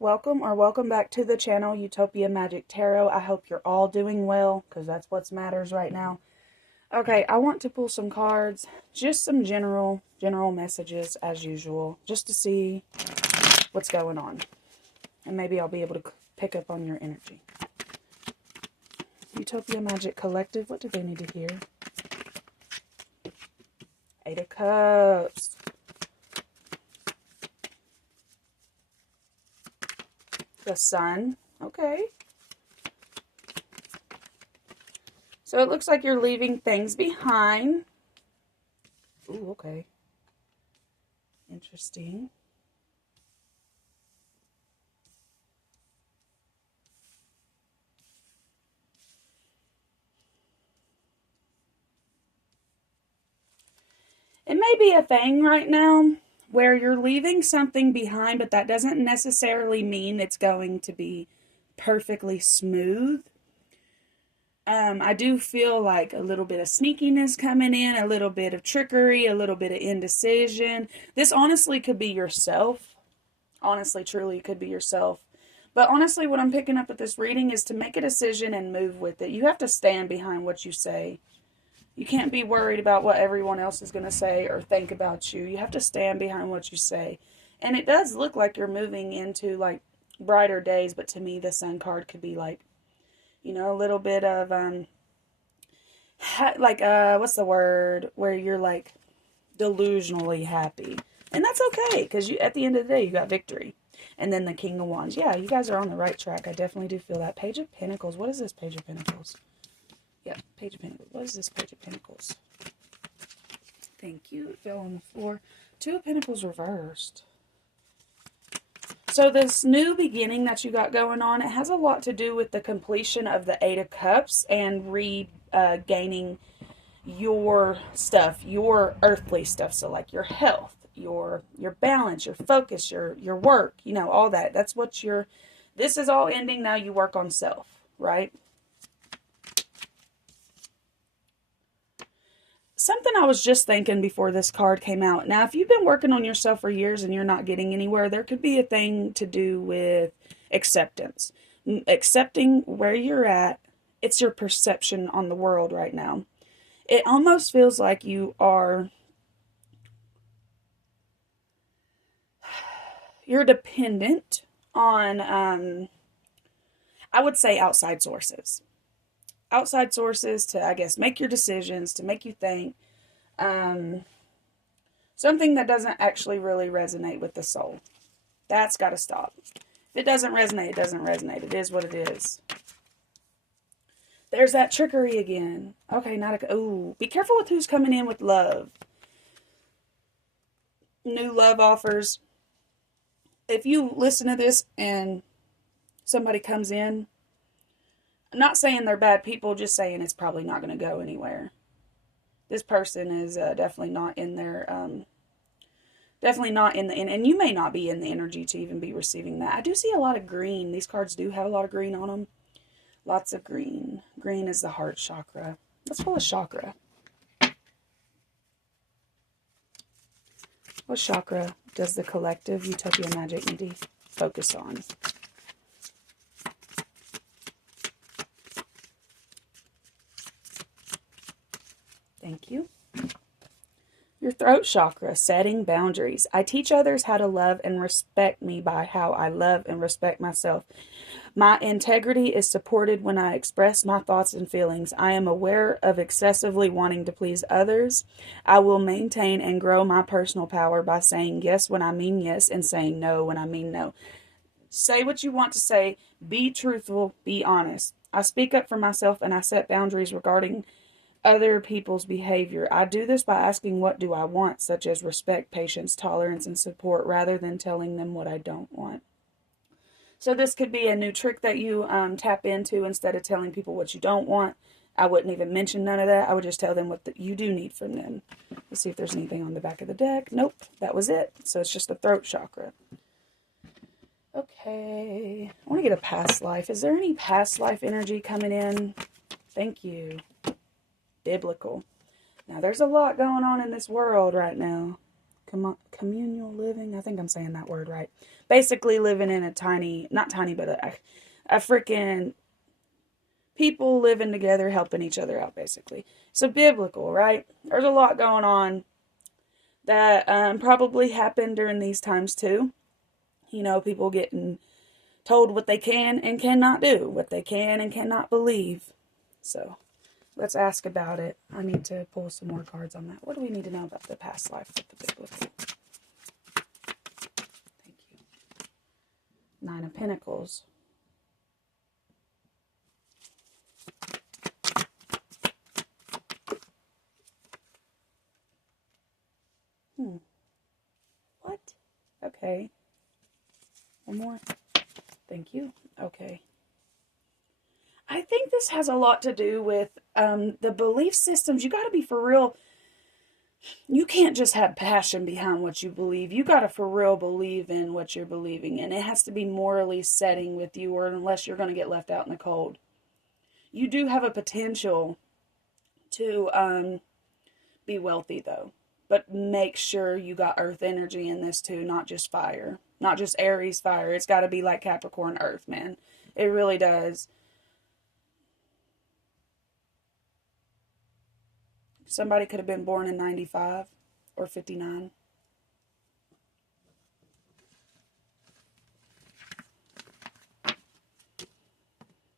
Welcome back to the channel, Utopia Magic Tarot. I hope you're all doing well, because that's what matters right now. Okay, I want to pull some cards, just some general messages as usual, just to see what's going on. And maybe I'll be able to pick up on your energy. Utopia Magic Collective, what do they need to hear? Eight of Cups. The Sun. Okay. So it looks like you're leaving things behind. Ooh, okay. Interesting. It may be a thing right now where you're leaving something behind, but that doesn't necessarily mean it's going to be perfectly smooth. I do feel like a little bit of sneakiness coming in, a little bit of trickery, a little bit of indecision. This honestly could be yourself. Honestly, truly, it could be yourself. But honestly, what I'm picking up with this reading is to make a decision and move with it. You have to stand behind what you say. You can't be worried about what everyone else is going to say or think about you. You have to stand behind what you say. And it does look like you're moving into like brighter days, but to me the Sun card could be like, you know, a little bit of what's the word, where you're like delusionally happy. And that's okay, because you, at the end of the day, you got victory. And then the King of Wands. Yeah, you guys are on the right track. I definitely do feel that. Page of Pentacles. What is this Page of Pentacles? Yeah, Page of Pentacles. What is this Page of Pentacles? Thank you. It fell on the floor. Two of Pentacles reversed. So this new beginning that you got going on, it has a lot to do with the completion of the Eight of Cups and regaining your stuff, your earthly stuff. So like your health, your balance, your focus, your work, you know, all that. That's what this is all ending. Now you work on self, right? Something I was just thinking before this card came out. Now, if you've been working on yourself for years and you're not getting anywhere, there could be a thing to do with acceptance. Accepting where you're at. It's your perception on the world right now. It almost feels like you're dependent on, I would say, outside sources. Outside sources to, I guess, make your decisions, to make you think. Something that doesn't actually really resonate with the soul. That's got to stop. If it doesn't resonate, it doesn't resonate. It is what it is. There's that trickery again. Okay, ooh, be careful with who's coming in with love. New love offers. If you listen to this and somebody comes in, I'm not saying they're bad people, just saying it's probably not going to go anywhere. This person is definitely not in their, definitely not in the, and you may not be in the energy to even be receiving that. I do see a lot of green. These cards do have a lot of green on them. Lots of green. Green is the heart chakra. Let's pull a chakra. What chakra does the collective Utopia Magic need to focus on? Thank you. Your throat chakra, setting boundaries. I teach others how to love and respect me by how I love and respect myself. My integrity is supported when I express my thoughts and feelings. I am aware of excessively wanting to please others. I will maintain and grow my personal power by saying yes when I mean yes and saying no when I mean no. Say what you want to say. Be truthful. Be honest. I speak up for myself and I set boundaries regarding other people's behavior. I do this by asking what do I want, such as respect, patience, tolerance, and support, rather than telling them what I don't want. So this could be a new trick that you tap into. Instead of telling people what you don't want, I wouldn't even mention none of that. I would just tell them what you do need from them. Let's see if there's anything on the back of the deck. Nope, that was it. So it's just the throat chakra. Okay, I want to get a past life. Is there any past life energy coming in? Thank you. Biblical. Now, there's a lot going on in this world right now. communal living. I think I'm saying that word right. Basically living in a tiny, not tiny, but a freaking people living together, helping each other out, basically. So biblical, right? There's a lot going on that probably happened during these times too. You know, people getting told what they can and cannot do, what they can and cannot believe. So let's ask about it. I need to pull some more cards on that. What do we need to know about the past life with the biblical? Thank you. 9 of Pentacles. What? Okay. One more. Thank you. Okay. I think this has a lot to do with the belief systems. You got to be for real. You can't just have passion behind what you believe. You got to for real believe in what you're believing in. It has to be morally setting with you, or unless you're going to get left out in the cold. You do have a potential to be wealthy, though. But make sure you got earth energy in this too, not just fire. Not just Aries fire. It's got to be like Capricorn earth, man. It really does. Somebody could have been born in 95 or 59.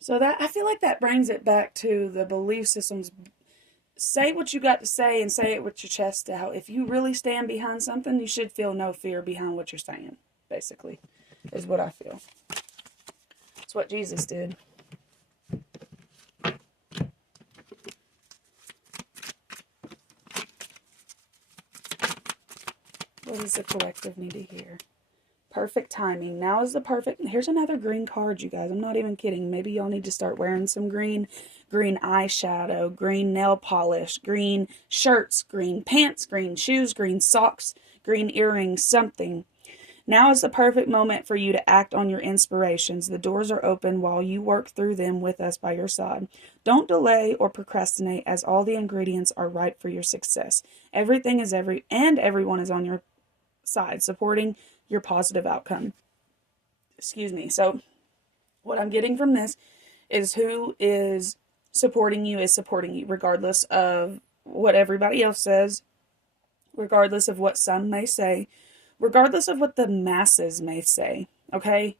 So that, I feel like that brings it back to the belief systems. Say what you got to say and say it with your chest out. If you really stand behind something, you should feel no fear behind what you're saying, basically, is what I feel. It's what Jesus did. What does the collective need to hear? Perfect timing. Now is the perfect... Here's another green card, you guys. I'm not even kidding. Maybe y'all need to start wearing some green eyeshadow, green nail polish, green shirts, green pants, green shoes, green socks, green earrings, something. Now is the perfect moment for you to act on your inspirations. The doors are open while you work through them with us by your side. Don't delay or procrastinate, as all the ingredients are right for your success. Everything is everyone is on your side, supporting your positive outcome. Excuse me. So what I'm getting from this is who is supporting you, regardless of what everybody else says, regardless of what some may say, regardless of what the masses may say. Okay?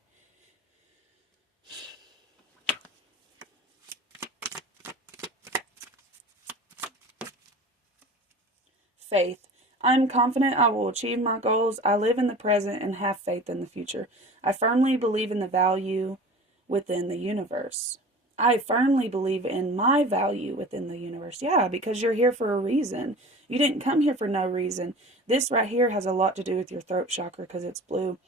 Faith. I'm confident I will achieve my goals. I live in the present and have faith in the future. I firmly believe in the value within the universe. I firmly believe in my value within the universe. Yeah, because you're here for a reason. You didn't come here for no reason. This right here has a lot to do with your throat chakra because it's blue.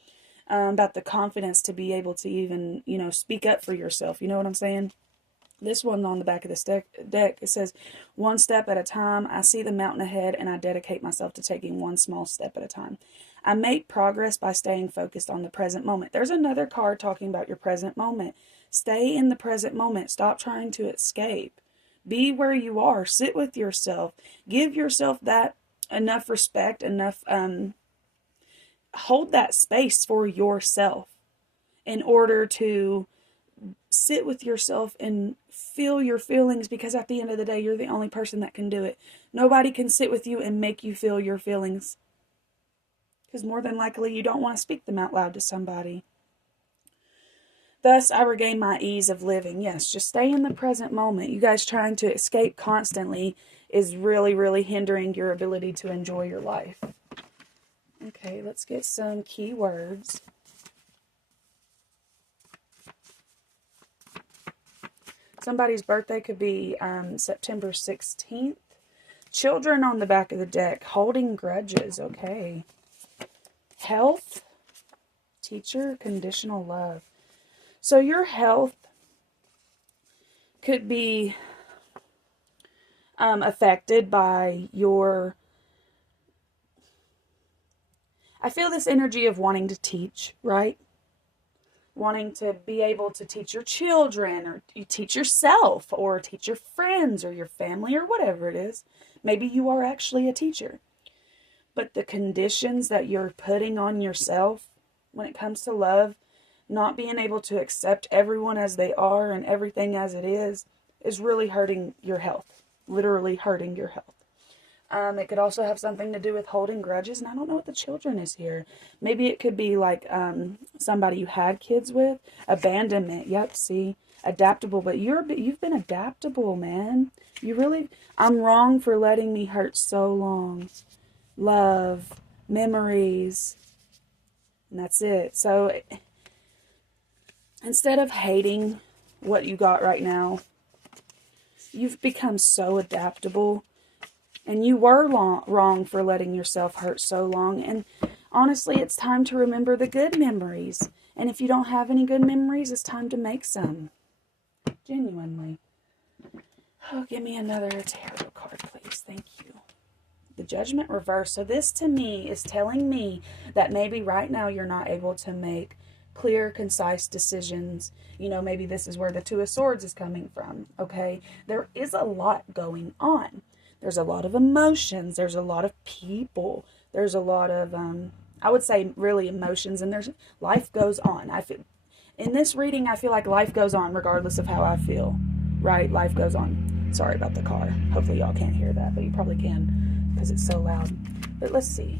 About the confidence to be able to even, speak up for yourself. You know what I'm saying? This one on the back of this deck, it says, 1 step at a time. I see the mountain ahead and I dedicate myself to taking one small step at a time. I make progress by staying focused on the present moment. There's another card talking about your present moment. Stay in the present moment. Stop trying to escape. Be where you are. Sit with yourself. Give yourself that enough respect, enough, hold that space for yourself in order to sit with yourself and feel your feelings, because at the end of the day, you're the only person that can do it. Nobody can sit with you and make you feel your feelings, because more than likely you don't want to speak them out loud to somebody. Thus, I regain my ease of living. Yes, just stay in the present moment. You guys trying to escape constantly is really, really hindering your ability to enjoy your life. Okay, let's get some keywords. Somebody's birthday could be September 16th. Children on the back of the deck. Holding grudges. Okay. Health. Teacher. Conditional love. So your health could be affected by your... I feel this energy of wanting to teach, right? Wanting to be able to teach your children, or you teach yourself, or teach your friends or your family or whatever it is. Maybe you are actually a teacher. But the conditions that you're putting on yourself when it comes to love, not being able to accept everyone as they are and everything as it is really hurting your health. Literally hurting your health. It could also have something to do with holding grudges, and I don't know what the children is here. Maybe it could be like somebody you had kids with. Abandonment. Yep, see, adaptable. But you've been adaptable, man. I'm wrong for letting me hurt so long. Love, memories, and that's it. So instead of hating what you got right now, you've become so adaptable. And you were wrong for letting yourself hurt so long. And honestly, it's time to remember the good memories. And if you don't have any good memories, it's time to make some. Genuinely. Oh, give me another tarot card, please. Thank you. The Judgment reverse. So this to me is telling me that maybe right now you're not able to make clear, concise decisions. You know, maybe this is where the Two of Swords is coming from. Okay? There is a lot going on. There's a lot of emotions. There's a lot of people. There's a lot of, I would say, really emotions. And life goes on. In this reading, I feel like life goes on regardless of how I feel. Right? Life goes on. Sorry about the car. Hopefully y'all can't hear that, but you probably can because it's so loud. But let's see.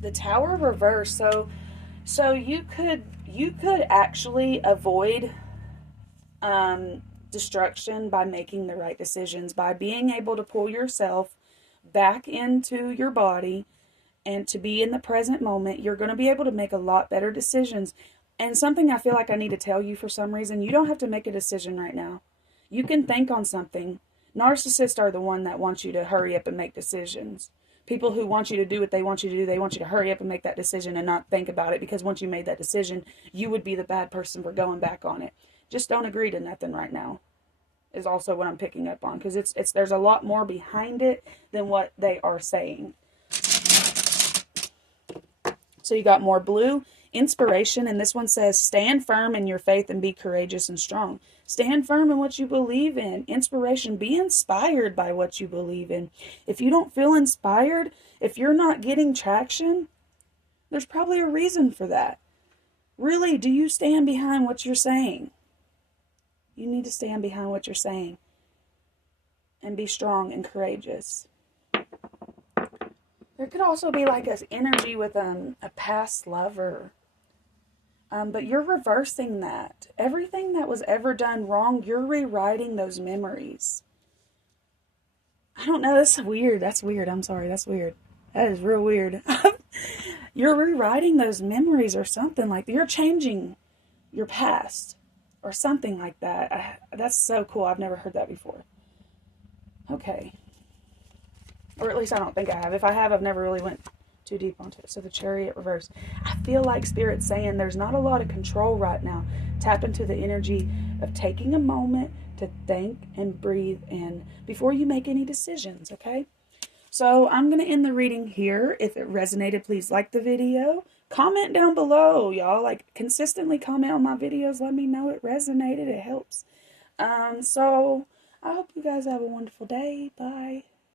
The Tower reverse. So you could actually avoid destruction by making the right decisions, by being able to pull yourself back into your body and to be in the present moment. You're going to be able to make a lot better decisions. And something I feel like I need to tell you for some reason, you don't have to make a decision right now. You can think on something. Narcissists are the one that wants you to hurry up and make decisions. People who want you to do what they want you to do, they want you to hurry up and make that decision and not think about it, because once you made that decision, you would be the bad person for going back on it. Just don't agree to nothing right now is also what I'm picking up on, because it's there's a lot more behind it than what they are saying. So you got more blue, inspiration, and this one says, stand firm in your faith and be courageous and strong. Stand firm in what you believe in. Inspiration, be inspired by what you believe in. If you don't feel inspired, if you're not getting traction, there's probably a reason for that. Really, do you stand behind what you're saying? You need to stand behind what you're saying and be strong and courageous. There could also be like an energy with a past lover. But you're reversing that. Everything that was ever done wrong, you're rewriting those memories. I don't know, that's weird. That's weird. I'm sorry, that's weird. That is real weird. You're rewriting those memories or something like that. You're changing your past or something like that. That's so cool. I've never heard that before. Okay. Or at least I don't think I have. If I have, I've never really went too deep onto it. So the Chariot reverse. I feel like Spirit's saying there's not a lot of control right now. Tap into the energy of taking a moment to think and breathe in before you make any decisions, okay? So I'm going to end the reading here. If it resonated, please like the video. Comment down below, y'all. Like, consistently comment on my videos. Let me know it resonated. It helps. So I hope you guys have a wonderful day. Bye.